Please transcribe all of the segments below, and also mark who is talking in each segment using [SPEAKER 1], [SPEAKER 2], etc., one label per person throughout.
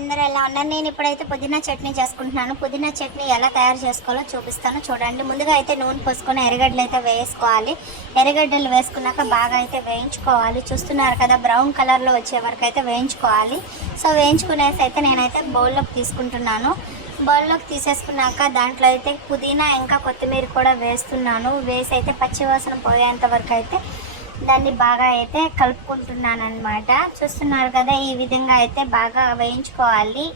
[SPEAKER 1] అందరూ ఎలా ఉన్నారు? నేను ఇప్పుడైతే పుదీనా చట్నీ చేసుకుంటున్నాను. పుదీనా చట్నీ ఎలా తయారు చేసుకోవాలో చూపిస్తాను. చూడండి ముందుగా అయితే నూనె పోసుకొని ఎర్రగడ్డలు అయితే వేసుకోవాలి. ఎర్రగడ్డలు వేసుకున్నాక బాగా అయితే వేయించుకోవాలి. చూస్తున్నారు కదా బ్రౌన్ కలర్లో వచ్చే వరకు అయితే వేయించుకోవాలి. సో వేయించుకునేసి అయితే నేనైతే బౌల్లోకి తీసుకుంటున్నాను. బౌల్లోకి తీసేసుకున్నాక దాంట్లో అయితే పుదీనా ఇంకా కొత్తిమీర కూడా వేస్తున్నాను. వేసి అయితే పచ్చివాసన పోయేంత వరకు అయితే దాన్ని బాగా అయితే కలుపుకుంటున్నాను అనమాట చూస్తున్నారు కదా ఈ విధంగా అయితే బాగా వేయించుకోవాలి.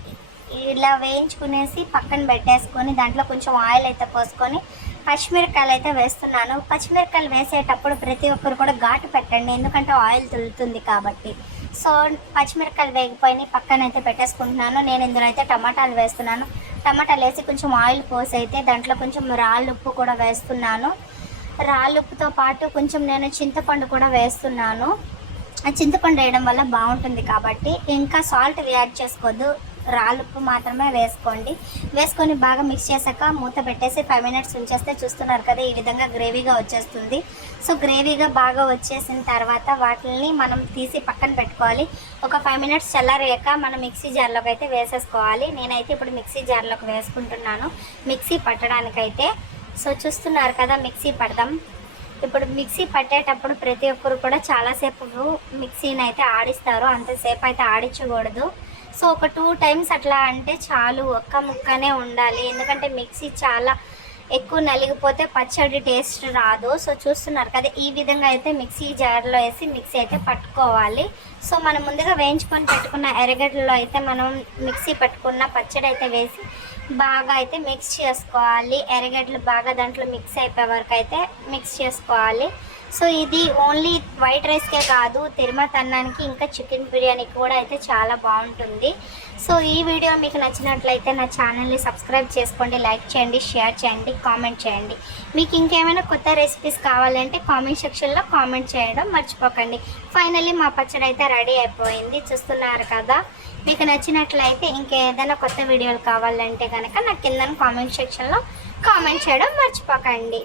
[SPEAKER 1] ఇలా వేయించుకునేసి పక్కన పెట్టేసుకొని దాంట్లో కొంచెం ఆయిల్ అయితే పోసుకొని పచ్చిమిరకాయలు అయితే వేస్తున్నాను. పచ్చిమిరకాయలు వేసేటప్పుడు ప్రతి ఒక్కరు కూడా ఘాటు పెట్టండి ఎందుకంటే ఆయిల్ తులుతుంది కాబట్టి. సో పచ్చిమిరకాయలు వేగిపోయి పక్కన అయితే పెట్టేసుకుంటున్నాను. నేను ఇందులో అయితే టమాటాలు వేస్తున్నాను. టమాటాలు వేసి కొంచెం ఆయిల్ పోసి అయితే దాంట్లో కొంచెం రాళ్ళు ఉప్పు కూడా వేస్తున్నాను. రాళ్ళుప్పుతో పాటు కొంచెం నేను చింతపండు కూడా వేస్తున్నాను. ఆ చింతపండు వేయడం వల్ల బాగుంటుంది కాబట్టి ఇంకా సాల్ట్ యాడ్ చేసుకోవద్దు. రాళ్ళుప్పు మాత్రమే వేసుకోండి. వేసుకొని బాగా మిక్స్ చేశాక మూత పెట్టేసి ఫైవ్ మినిట్స్ ఉంచేస్తే చూస్తున్నారు కదా ఈ విధంగా గ్రేవీగా వచ్చేస్తుంది. సో గ్రేవీగా బాగా వచ్చేసిన తర్వాత వాటిని మనం తీసి పక్కన పెట్టుకోవాలి. ఒక ఫైవ్ మినిట్స్ చల్లారాక మనం మిక్సీ జార్లోకి అయితే వేసేసుకోవాలి. నేనైతే ఇప్పుడు మిక్సీ జార్లోకి వేసుకుంటున్నాను. మిక్సీ పట్టడానికైతే సో చూస్తున్నారు కదా మిక్సీ పడదాం. ఇప్పుడు మిక్సీ పట్టేటప్పుడు ప్రతి ఒక్కరు కూడా చాలాసేపు మిక్సీని అయితే ఆడిస్తారు. అంతసేపు అయితే ఆడించకూడదు. సో ఒక టూ టైమ్స్ అట్లా అంటే చాలు ఒక్క ముక్కనే ఉండాలి. ఎందుకంటే మిక్సీ చాలా ఎక్కువ నలిగిపోతే పచ్చడి టేస్ట్ రాదు. సో చూస్తున్నారు కదా ఈ విధంగా అయితే మిక్సీ జార్లో వేసి మిక్సీ అయితే పట్టుకోవాలి. సో మనం ముందుగా వేయించుకొని పెట్టుకున్న ఎర్రగడ్డలో అయితే మనం మిక్సీ పట్టుకున్న పచ్చడి అయితే వేసి బాగా అయితే మిక్స్ చేసుకోవాలి. ఎర్రగడ్డలు బాగా దాంట్లో మిక్స్ అయిపోయే వరకు అయితే మిక్స్ చేసుకోవాలి. సో ఇది ఓన్లీ వైట్ రైస్కే కాదు తిరుమత అన్నానికి ఇంకా చికెన్ బిర్యానీ కూడా అయితే చాలా బాగుంటుంది. సో ఈ వీడియో మీకు నచ్చినట్లయితే నా ఛానల్ని సబ్స్క్రైబ్ చేసుకోండి లైక్ చేయండి షేర్ చేయండి కామెంట్ చేయండి. మీకు ఇంకేమైనా కొత్త రెసిపీస్ కావాలంటే కామెంట్ సెక్షన్లో కామెంట్ చేయడం మర్చిపోకండి. ఫైనల్లీ మా పచ్చడి అయితే రెడీ అయిపోయింది చూస్తున్నారు కదా. మీకు నచ్చినట్లయితే ఇంకేదైనా కొత్త వీడియోలు కావాలంటే కనుక నాకు కింద కామెంట్ సెక్షన్లో కామెంట్ చేయడం మర్చిపోకండి.